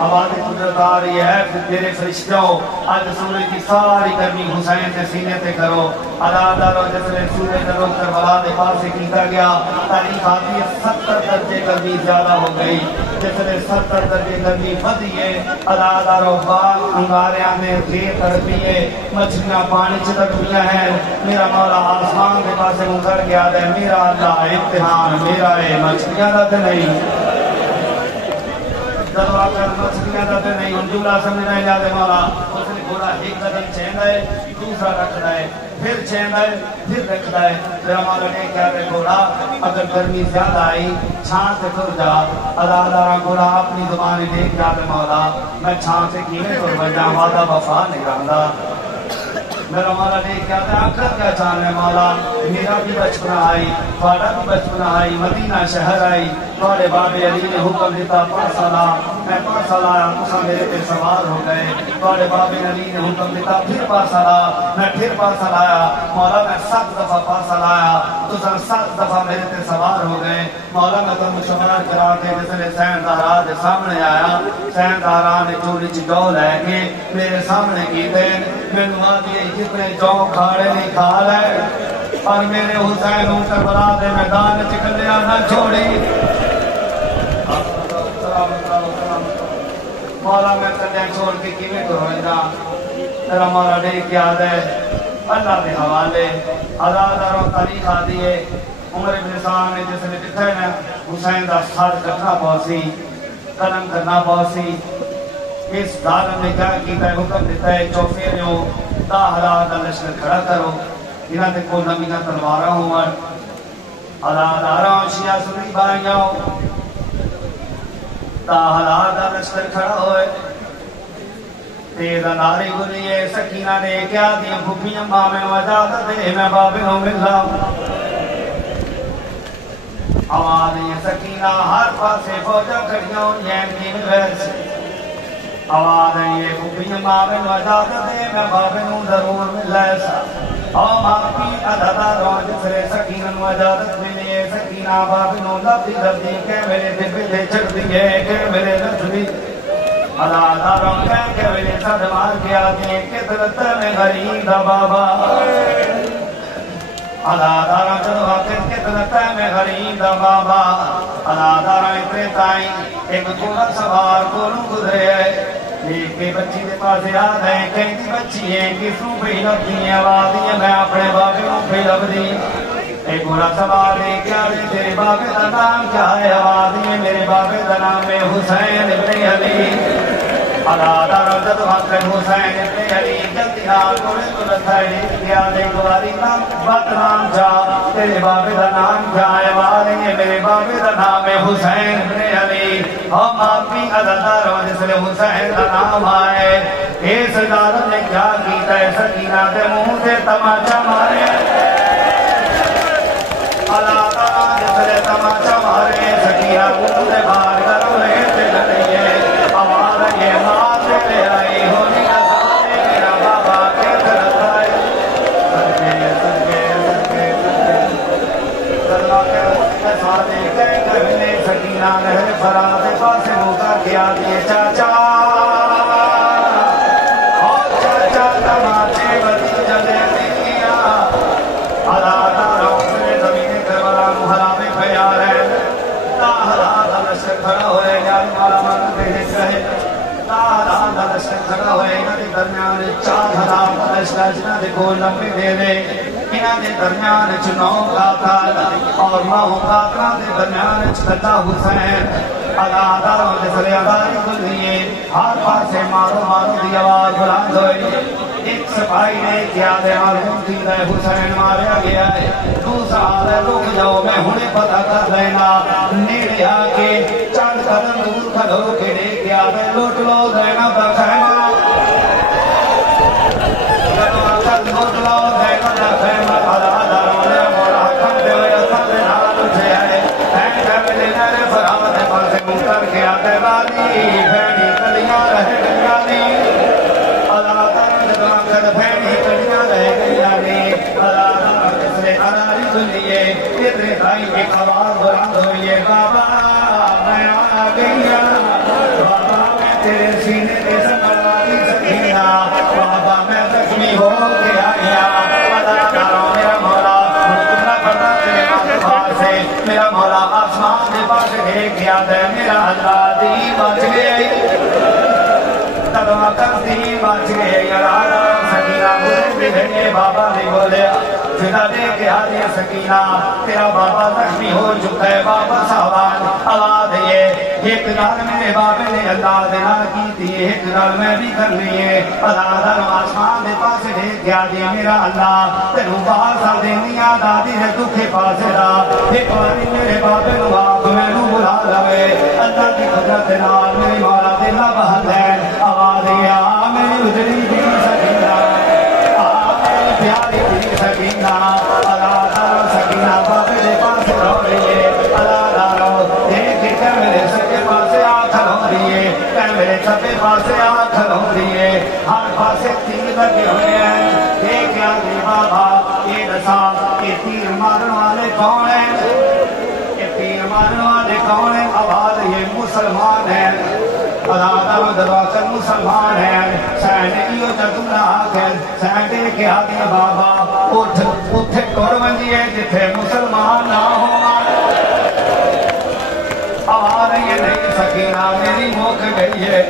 آواز قدرت آ رہی ہے میرے فرشتوں آج سورج کی ساری گرمی حسین کے سینے تے کرو ادا دارو جس نے سورج نرو کربلا دے پاس سے کیتا گیا تاریخ آتی ہے 70 درجے گرمی زیادہ ہو گئی جس نے 70 درجے گرمی بدیے ادا دارو باغ انگاریاں نے گھیر تڑپیے مچھلیاں پانی چ تڑپیاں ہیں میرا مولا آسمان کے پاس سے اتر گیا ہے میرا اللہ امتحان میرا ہے مچھلیاں دا تے نہیں جب آ کر مچھلیاں دا تے نہیں ہن جملہ سمجھنا ہے یاد مولا اس نے گھوڑا ایک قدم چیندا ہے دوسرا رکھدا ہے پھر چیندا ہے پھر رکھدا ہے میرا مولا نے کہا ہے گھوڑا اگر گرمی زیادہ آئی چھان سے ٹر جا ادادارا گھوڑا اپنی زبان دیکھ جا دے مولا میں چھان سے کیویں ٹر وجا وعدہ وفا نہیں رہندا میرا مولا نے کیا تھا آخر کیا چاہنے مولا میرا بھی بچپنا آئی تھوڑا بھی بچپنا آئی مدینہ شہر آئی تھوڑے باب علی نے حکم دیتا 5 سالہ میں 5 سال آیا تسا میرے پہ سوار ہو گئے تھوڑے باب علی نے حکم دیتا پھر 5 سال میں پھر 5 سال آیا مولا میں 7 دفعہ 5 سال آیا تسا 7 دفعہ میرے پہ سوار ہو گئے مولا میں تو مشورہ کرا کے جس نے سین دہرا دے سامنے آیا سین دہرا نے چوری چڈو لے کے میرے سامنے کی دے میں نما دیے جتنے جو کھاڑے نہیں کھا لے اور میرے حسین ہوں کربلا دے میدان چکلیا نہ چھوڑی مولا میں کدے چھوڑ کے کیویں کروندا تیرا مولا نے کیا دے اللہ دے حوالے اداداروں تاریخ آدی ہے عمر ابن سعد نے جس نے لکھا ہے نا حسین دا ساتھ کرنا پوسی قلم کرنا پوسی اس ظالم نے کیا کیتا ہے حکم دیتا ہے چوفیریوں 10,000 کا لشکر کھڑا کرو انہاں تے کو نمیاں تلواراں ہون اداداراں شیعہ سنی بھائیاں 10,000 کا لشکر کھڑا ہوئے تیز ناری گلیے سکینہ نے کیا دیا بھوپیاں ماں میں اجازت دے میں بابے ہوں ملا آواز یہ سکینہ ہر پاسے فوجا کھڑیاں یہ کی ویسے آواز یہ بھوپیاں ماں میں اجازت دے میں بابے ہوں ضرور ملا ایسا اور ماں کی اداداروں جسرے سکینہ اجازت ملے سکینہ بابے ہوں لفظی لفظی کہ میرے دل پہ چڑھ دیئے کہ میرے لفظی اداداروں کہ میرے صدمار کیا دیئے کہ دلت میں غریب دا بابا اداداروں جدو آخر کے دلت میں غریب دا بابا اداداروں اتنے تائیں ایک گھوڑا سوار کونوں گزرے ہے ایک کے بچی دے پاس یاد ہے کہتی بچی ہے کسوں پہ لبدی ہیں آوازی میں اپنے بابے ہوں پہ لبدی ایک گھوڑا سوار ہے کیا دے تیرے بابے دا نام کیا ہے آوازی میرے بابے دا نام ہے حسین ابن علی اداداروں جدو آخر حسین ابن علی جلدی نال کوڑے تو لکھائی کیا دے گواری نام بات نام جا تیرے بابے دا نام کیا ہے آوازی میرے بابے دا نام ہے حسین ابن علی ہم آپ کی اداداروں جس لئے حسین کا نام آئے اس ادادت نے کیا کیتا ہے سکینہ دے منہ سے تماچا مارے اداداروں جس لئے تماچا مارے سکینہ منہ سے بار کرو لیتے لڑیے آواز یہ ماں سے لے آئی ہونی ازانے میرا بابا کے طرف آئے سرکے سرکے سرکے سرکے سرکا کے ہوتے ساتھے کہے کرنے سکینہ نہر فراد پاس موقع کیا دیے چاچا اور چاچا تماچے بدی جلے دیا اداداروں سے زمین کربلا محرام پیار ہے 10,000 کا لشکر کھڑا ہوئے یار مالا من دیکھ رہے 10,000 کا لشکر کھڑا ہوئے انہاں دے درمیان 4,000 کا لشکر جنہاں دے گول لمبے دے دے انہاں دے درمیان 9 قاتل اور 9 قاتلاں دے درمیان چلتا حسین اداداروں جس لئے اداری بلیے ہر پاسے مارو مارو دی آواز بلند ہوئی ایک سپاہی نے کیا دے معلوم تھی دے حسین ماریا گیا ہے دوسرا آدھے رک جاؤ میں ہنے پتہ کر لینا نیڑے آکے چند قدم دور کھڑو کے لے گیا دے لوٹ لو دینا بخیمہ لوٹ لو دینا بخیمہ اداداروں نے مولا کھڑے ہوئے اصل دے نال اٹھے آئے این کر لینا رے فرامت پاسے منکر کے آتے والی بھینی کلیاں رہ گیا نہیں اداداروں نے دماغ بھینی کلیاں رہ گیا نہیں اداداروں جس نے اداری سنیے اتنے تائیں ایک آواز بلند ہوئیے بابا میں آ گئی بابا میں تیرے سینے کے زمر والی سکینہ بابا میں زخمی ہو کے آیا ادا کرو میرا مولا تمہیں پتا تیرے ماتبار سے میرا مولا آسمان کے پاس دیکھ گیا دے میرا اللہ دی بچ گئی تدمہ کرتی بچ گئی یارا سکینہ مجھے بھی بابا نے بولے جنا دے کے آدھی سکینہ تیرا بابا زخمی ہو چکا ہے بابا صاحبان آواز یہ ایک گل میرے بابے نے اللہ دینا کی تھی ایک گل میں بھی کرنی ہے اللہ در آسمان دے پاس دیکھ گیا دیا میرا اللہ تینوں باسا دینیا دادی ہے دکھے پاسے دا ایک باری میرے بابے نو آپ میں نو بلا لوے اللہ کی قدرت نال میری مولا دلہ بہت ہے آواز یہ میری اجڑی بھی سکینہ پیاری بھی سکینہ اللہ دارو سکینہ بابے دے پاس رو رہی ہے اللہ دارو دیکھ کے میرے سکے پاسے آنکھر ہو رہی ہے کہ میرے سکے پاسے آنکھر ہو رہی ہے ہر پاسے تیر لگے ہوئے ہیں دیکھ کیا دی بابا یہ رسا یہ تیر مارن والے کون ہیں یہ تیر مارن والے کون ہیں آواز یہ مسلمان ہیں اللہ دارو دعا کر مسلمان ہیں سہنے کیوں جگنا آکھر سہنے کے آدھی بابا اٹھ اٹھے کر منجیے جتھے مسلمان نہ ہو آواز یہ نہیں سکینہ میری موک گئی ہے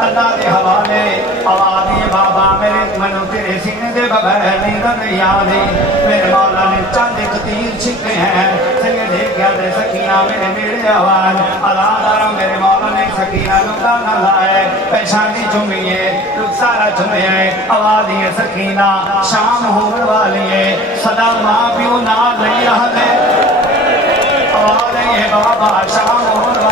اللہ دے حوالے آواز یہ بابا میرے منو تیرے سینے دے بغیر نیندر نہیں آدھی میرے مولا نے چند ایک تیر چھکے ہیں سنگے دیکھ گیا دے سکینہ میرے آواز اللہ دارا میرے مولا نے سکینہ لکا نہ لائے پیشانی جمعیے لک سارا جمعیے آواز یہ سکینہ شام ہونے والی ہے صدا ماں پیو نہ لئی رہا دے آواز یہ بابا شام ہونے